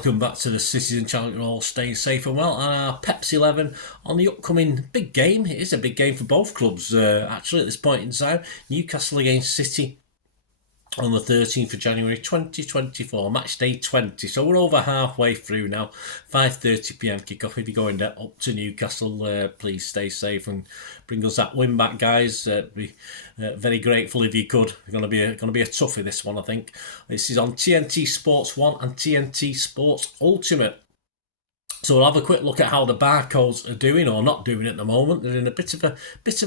welcome back to the Citizen Channel. You're all staying safe and well. And our Peps 11 on the upcoming big game. It is a big game for both clubs, actually, at this point in time. Newcastle against City on the 13th of January 2024, match day 20. So we're over halfway through now. 5:30pm kickoff. If you're going up to Newcastle, please stay safe and bring us that win back, guys. Be very grateful if you could. It's going to be a toughie, this one, I think. This is on TNT Sports 1 and TNT Sports Ultimate. So we'll have a quick look at how the Barcodes are doing or not doing at the moment. They're in a bit of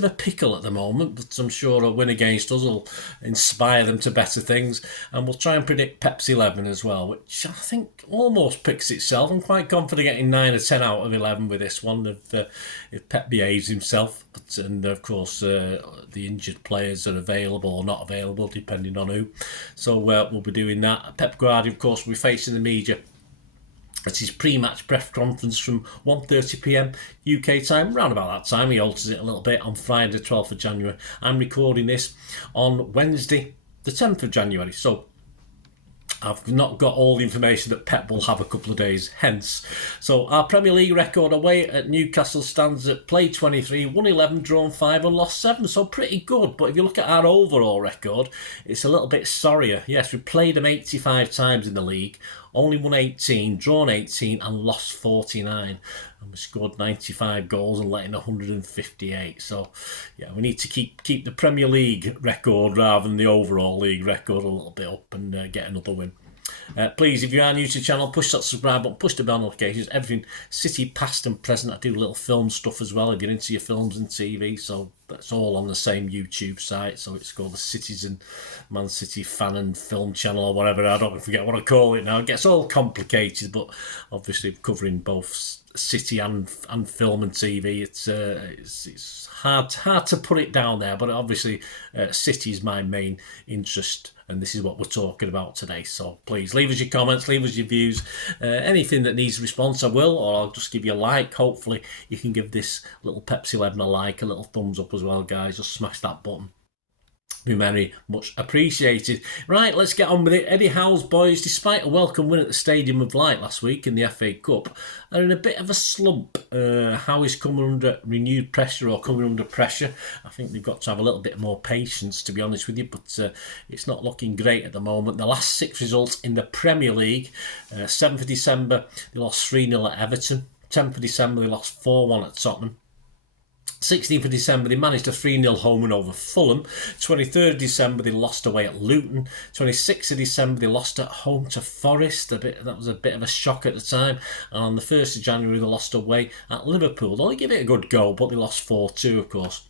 a pickle at the moment, but I'm sure a win against us will inspire them to better things. And we'll try and predict Peps 11 as well, which I think almost picks itself. I'm quite confident getting 9 or 10 out of 11 with this one if Pep behaves himself. And of course, the injured players are available or not available, depending on who. So we'll be doing that. Pep Guardiola, of course, will be facing the media. It's his pre-match press conference from 1:30pm UK time. Around about that time, he alters it a little bit on Friday, 12th of January. I'm recording this on Wednesday, the 10th of January. So I've not got all the information that Pep will have a couple of days hence. So our Premier League record away at Newcastle stands at play 23, won 11, drawn 5 and lost 7. So pretty good. But if you look at our overall record, it's a little bit sorrier. Yes, we played them 85 times in the league, only won 18, drawn 18 and lost 49. And we scored 95 goals and let in 158. So, yeah, we need to keep the Premier League record rather than the overall league record a little bit up and get another win. Please, if you are new to the channel, push that subscribe button, push the bell notifications, everything City past and present. I do little film stuff as well if you're into your films and TV, so that's all on the same YouTube site. So it's called the Citizen Man City Fan and Film Channel or whatever. I don't forget what I call it now. It gets all complicated, but obviously covering both City and film and TV. It's hard to put it down there, but obviously City is my main interest, and this is what we're talking about today. So please leave us your comments, leave us your views, anything that needs a response I will, or I'll just give you a like. Hopefully you can give this little Peps 11 a like, a little thumbs up as well, guys. Just smash that button. Be very much appreciated. Right, let's get on with it. Eddie Howe's boys, despite a welcome win at the Stadium of Light last week in the FA Cup, are in a bit of a slump. Howe is coming under renewed pressure or coming under pressure. I think they've got to have a little bit more patience, to be honest with you, but it's not looking great at the moment. The last 6 results in the Premier League, 7th of December, they lost 3-0 at Everton. 10th of December, they lost 4-1 at Tottenham. 16th of December, they managed a 3-0 home win over Fulham. 23rd of December, they lost away at Luton. 26th of December, they lost at home to Forest. That was a bit of a shock at the time. And on the 1st of January, they lost away at Liverpool. They only give it a good go, but they lost 4-2, of course.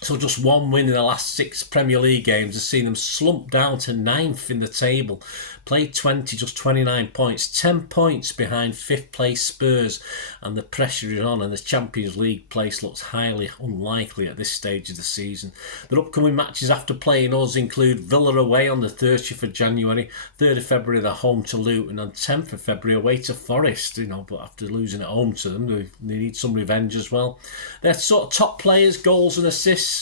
So just one win in the last 6 Premier League games has seen them slump down to 9th in the table. Played 20, just 29 points. 10 points behind 5th place Spurs. And the pressure is on, and the Champions League place looks highly unlikely at this stage of the season. Their upcoming matches after playing us include Villa away on the 30th of January. 3rd of February, they're home to Luton. And 10th of February, away to Forest. But after losing at home to them, they need some revenge as well. They're sort of top players, goals and assists.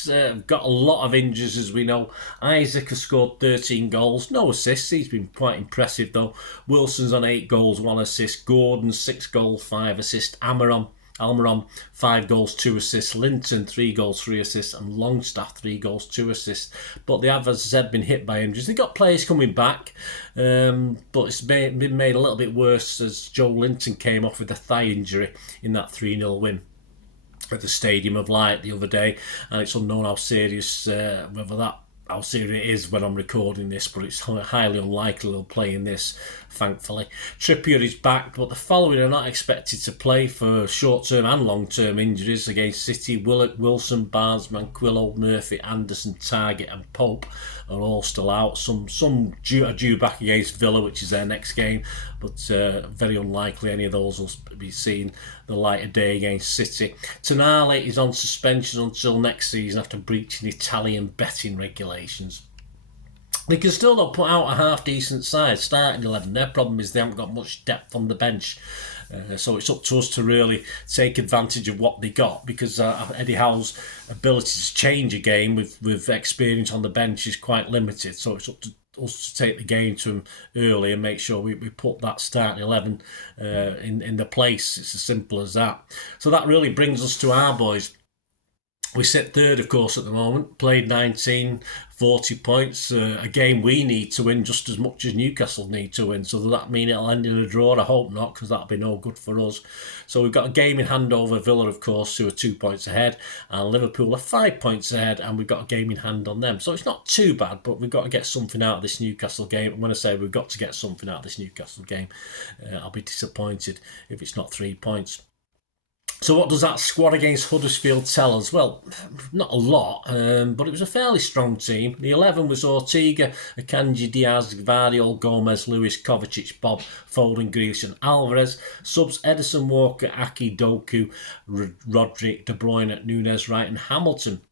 Got a lot of injuries, as we know. Isaac has scored 13 goals, no assists. He's been quite impressive though. Wilson's on 8 goals, 1 assist. Gordon 6 goals, 5 assists. Almiron 5 goals, 2 assists. Linton 3 goals, 3 assists, and Longstaff 3 goals, 2 assists. But they have, as I said, been hit by injuries. They've got players coming back, but it's been made a little bit worse as Joe Linton came off with a thigh injury in that 3-0 win at the Stadium of Light the other day, and it's unknown how serious how serious it is when I'm recording this, but it's highly unlikely they'll play in this, thankfully. Trippier is back, but the following are not expected to play for short-term and long-term injuries against City. Willett, Wilson, Barnes, Manquillo, Murphy, Anderson, Target and Pope are all still out. Some are due back against Villa, which is their next game, but very unlikely any of those will be seeing the light of day against City. Tonali is on suspension until next season after breaching Italian betting regulations. They can still not put out a half-decent side, starting 11. Their problem is they haven't got much depth on the bench. So it's up to us to really take advantage of what they got, because Eddie Howe's ability to change a game with experience on the bench is quite limited. So it's up us to take the game to them early and make sure we put that starting 11 in the place. It's as simple as that. So that really brings us to our boys. We sit third, of course, at the moment. Played 19, 40 points. A game we need to win just as much as Newcastle need to win. So does that mean it'll end in a draw? I hope not, because that'll be no good for us. So we've got a game in hand over Villa, of course, who are 2 points ahead. And Liverpool are 5 points ahead, and we've got a game in hand on them. So it's not too bad, but we've got to get something out of this Newcastle game. And when I say we've got to get something out of this Newcastle game, I'll be disappointed if it's not 3 points. So what does that squad against Huddersfield tell us? Well, not a lot, but it was a fairly strong team. The 11 was Ortega, Akanji, Diaz, Gvardiol, Gomez, Lewis, Kovacic, Bob, Foden, Grealish and Alvarez. Subs, Edison, Walker, Aki, Doku, Rodri, De Bruyne, Nunes, Wright and Hamilton.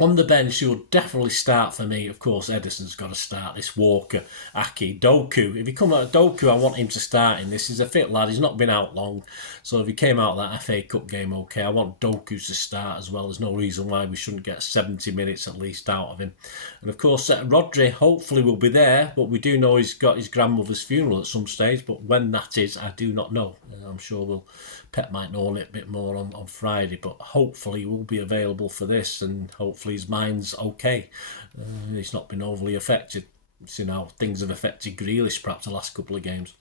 On the bench, you will definitely start for me. Of course, Edison's got to start this. Walker, Aki, Doku. If you come out of Doku, I want him to start in this. He's a fit lad. He's not been out long. So if he came out of that FA Cup game, okay, I want Doku to start as well. There's no reason why we shouldn't get 70 minutes at least out of him. And of course, Rodri hopefully will be there. But we do know he's got his grandmother's funeral at some stage. But when that is, I do not know. I'm sure Pep might know a little bit more on Friday, but hopefully he will be available for this, and hopefully his mind's okay. He's not been overly affected. You know, things have affected Grealish perhaps the last couple of games.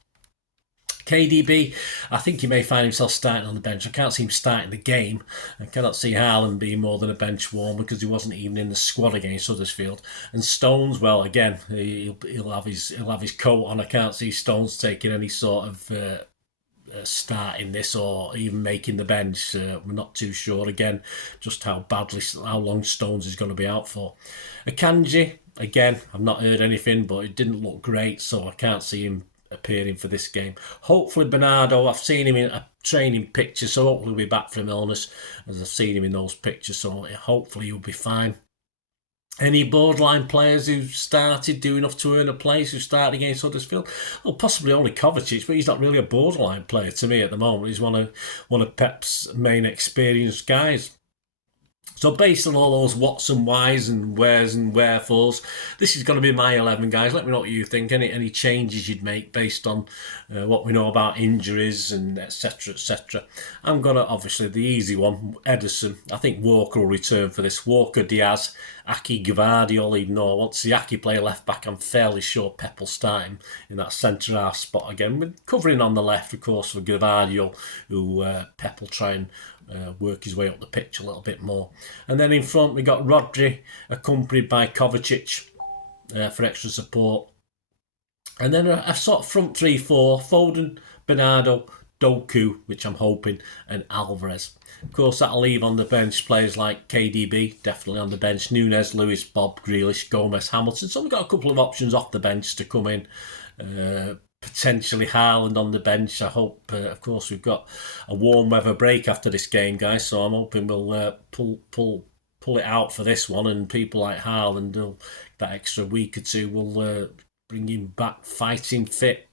KDB, I think he may find himself starting on the bench. I can't see him starting the game. I cannot see Haaland being more than a bench warmer because he wasn't even in the squad against Huddersfield. And Stones, well, again, he'll have his coat on. I can't see Stones taking any sort of starting this or even making the bench. We're not too sure again just how long Stones is going to be out for. Akanji, again, I've not heard anything, but it didn't look great, so I can't see him appearing for this game. Hopefully Bernardo, I've seen him in a training picture, so hopefully he'll be back from illness as I've seen him in those pictures, so hopefully he'll be fine. Any borderline players who started do enough to earn a place who started against Huddersfield? Well, possibly only Kovacic, but he's not really a borderline player to me at the moment. He's one of Pep's main experienced guys. So based on all those whats and whys and wheres and wherefores, this is going to be my 11, guys. Let me know what you think. Any changes you'd make based on what we know about injuries and etc, etc. I'm going to, obviously, the easy one, Edison. I think Walker will return for this. Walker, Diaz, Aki, Gvardiol, even though I want to see Aki play left back, I'm fairly sure Pep will start him in that centre-half spot again. With covering on the left, of course, for Gvardiol, who Pep will try and work his way up the pitch a little bit more. And then in front, we got Rodri, accompanied by Kovacic for extra support. And then a sort of front 3-4, Foden, Bernardo, Doku, which I'm hoping, and Alvarez. Of course, that'll leave on the bench players like KDB, definitely on the bench, Nunes, Lewis, Bob, Grealish, Gomez, Hamilton. So we've got a couple of options off the bench to come in. Potentially Haaland on the bench. I hope, of course, we've got a warm weather break after this game, guys. So I'm hoping we'll pull it out for this one, and people like Haaland, that extra week or two, will bring him back fighting fit.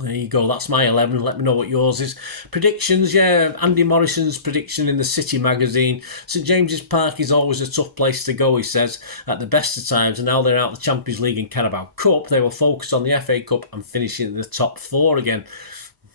There you go, that's my 11. Let me know what yours is. Predictions, yeah, Andy Morrison's prediction in the City magazine. St James's Park is always a tough place to go, he says, at the best of times, and now they're out of the Champions League and Carabao Cup, they will focus on the FA Cup and finishing in the top 4 again.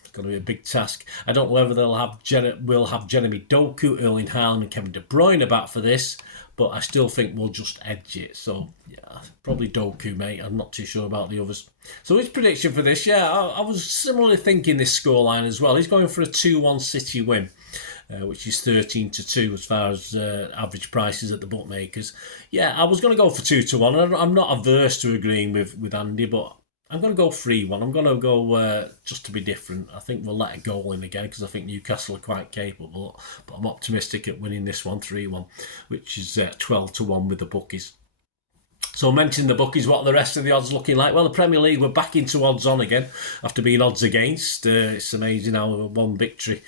It's going to be a big task. I don't know whether we'll have Jeremy Doku, Erling Haaland and Kevin De Bruyne back for this, but I still think we'll just edge it. So, yeah, probably Doku, mate. I'm not too sure about the others. So his prediction for this, yeah, I was similarly thinking this scoreline as well. He's going for a 2-1 City win, which is 13-2 as far as average prices at the bookmakers. Yeah, I was going to go for 2-1. I'm not averse to agreeing with Andy, but I'm going to go 3-1. I'm going to go just to be different. I think we'll let a goal in again because I think Newcastle are quite capable. But I'm optimistic at winning this one, 3-1, which is 12-1 with the bookies. So mentioning the bookies, what are the rest of the odds looking like? Well, the Premier League, we're back into odds on again after being odds against. It's amazing how one victory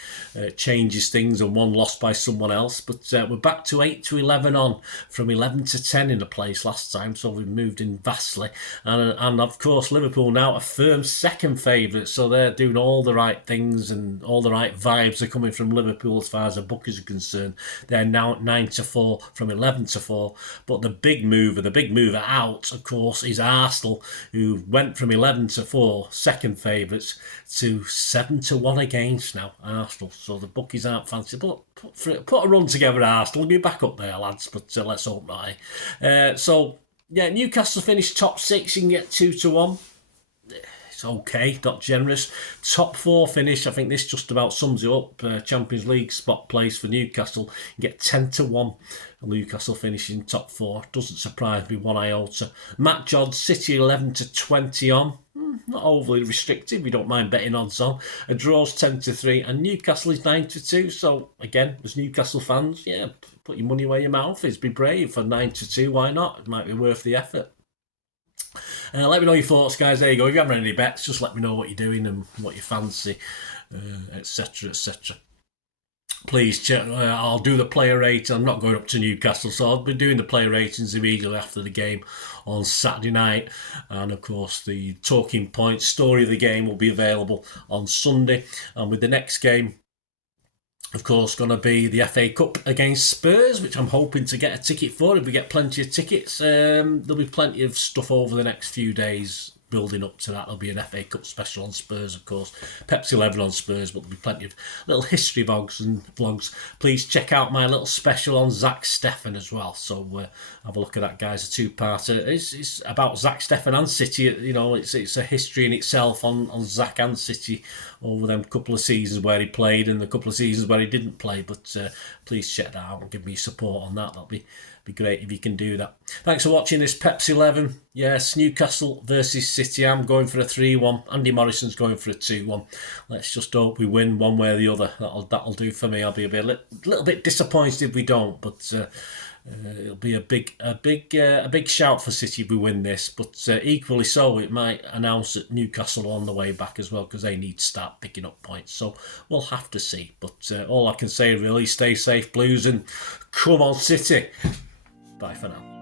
changes things and one lost by someone else. But we're back to 8-11 on from 11-10 in the place last time. So we've moved in vastly. And of course, Liverpool now a firm second favourite. So they're doing all the right things and all the right vibes are coming from Liverpool as far as the bookies are concerned. They're now at 9-4 from 11-4. But the big move further out, of course, is Arsenal, who went from 11-4, second favourites, to 7-1 against now, Arsenal. So the bookies aren't fancy. But put a run together, Arsenal. We'll be back up there, lads, but let's hope not. So, yeah, Newcastle finished top 6. You can get 2-1. It's okay, not generous. Top 4 finish, I think this just about sums it up. Champions League spot place for Newcastle. You get 10-1. Newcastle finishing top 4. Doesn't surprise me one iota. Match odds, City 11-20 on. Not overly restrictive, we don't mind betting odds on. A draw's 10-3, and Newcastle is 9-2. So, again, as Newcastle fans, yeah, put your money where your mouth is. Be brave for 9-2, why not? It might be worth the effort. Let me know your thoughts, guys. There you go. If you haven't any bets, just let me know what you're doing and what you fancy, etc, etc. Please check. I'll do the player rating. I'm not going up to Newcastle, so I'll be doing the player ratings immediately after the game on Saturday night. And of course, the talking points, story of the game will be available on Sunday. And with the next game, of course, going to be the FA Cup against Spurs, which I'm hoping to get a ticket for. If we get plenty of tickets, there'll be plenty of stuff over the next few days building up to that. There'll be an FA Cup special on Spurs, of course. Pepsi 11 on Spurs, but there'll be plenty of little history vlogs and vlogs. Please check out my little special on Zach Steffen as well. So have a look at that, guys. A two-parter. It's about Zach Steffen and City. You know, it's a history in itself on Zach and City over them couple of seasons where he played and the couple of seasons where he didn't play. But please check that out and give me support on that. That'll be great if you can do that. Thanks for watching this Pepsi 11. Yes, Newcastle versus City. I'm going for a 3-1. Andy Morrison's going for a 2-1. Let's just hope we win one way or the other. That'll do for me. I'll be a little bit disappointed if we don't, but it'll be a big shout for City if we win this. But equally so, it might announce that Newcastle are on the way back as well, because they need to start picking up points. So we'll have to see. But all I can say really, stay safe, Blues, and come on, City. Bye for now.